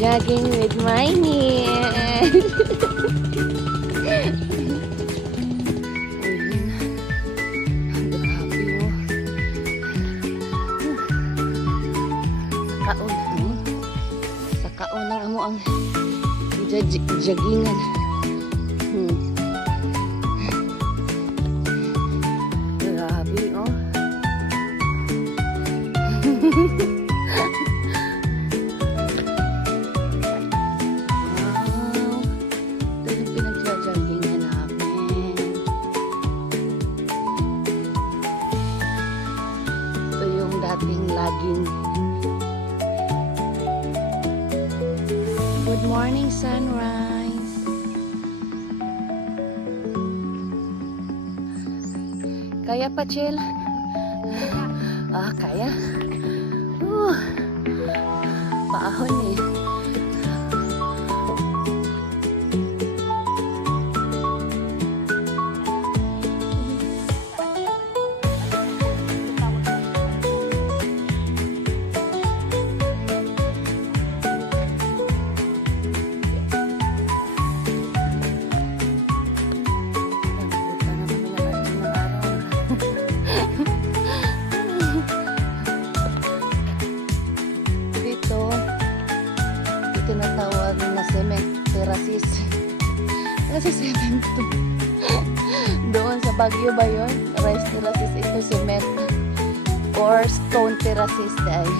Jogging with my niece. Sa kaon na mo ang joggingan. Grabe, oh. Wow. Ito yung pinagja-joggingan namin. Ito yung dating laging. Good morning, sunrise. Kaya pa, Chel? Kaya. Paahon eh. Tinatawag na cement terraces. Kasi cement to. Doon sa Baguio ba yun? Rice terraces, ito cement. Or stone terraces dahil.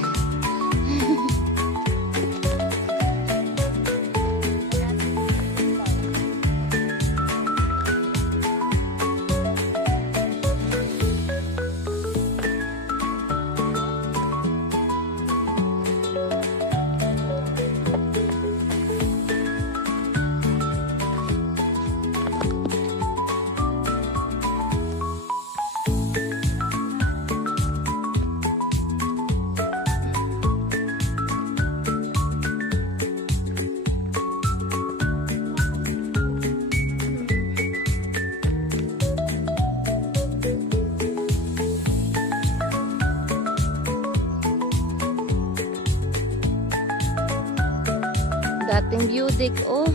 Dating beauty, oh.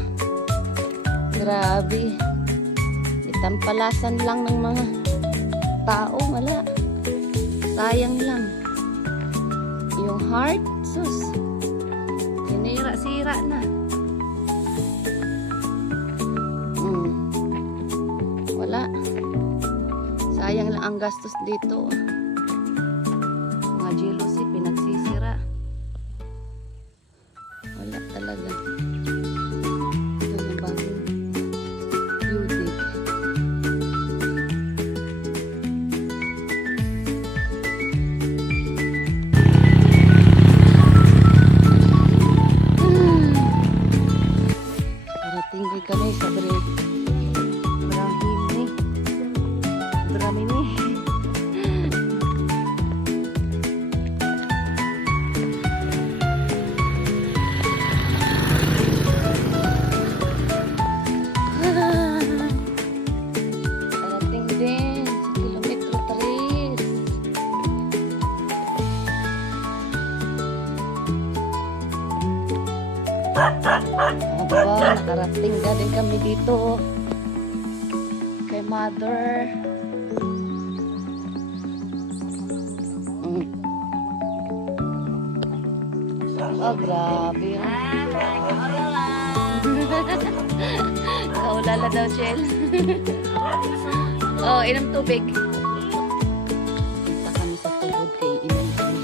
Grabe. Itampalasan lang ng mga tao, wala. Sayang lang. Yung heart, sus. Sinira-sira na. Wala. Sayang lang ang gastos dito. Mga jealousy, pinagsisira. Wala talaga. Ito yung bagong beauty. Parating din kami sa Bramini. Aba, nakarating na din kami dito kay mother. Grabe. Kaulala daw, Chel. Inom tubig. Punta kami sa tubod kay inom kami.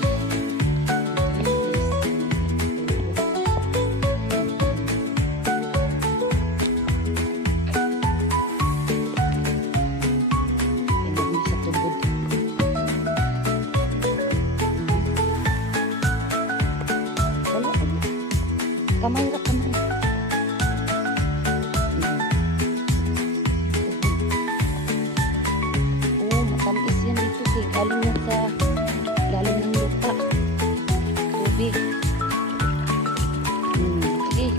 Kamay. Matamis yan dito. Galing yan sa lalim ng lupa. Tubig. Sige.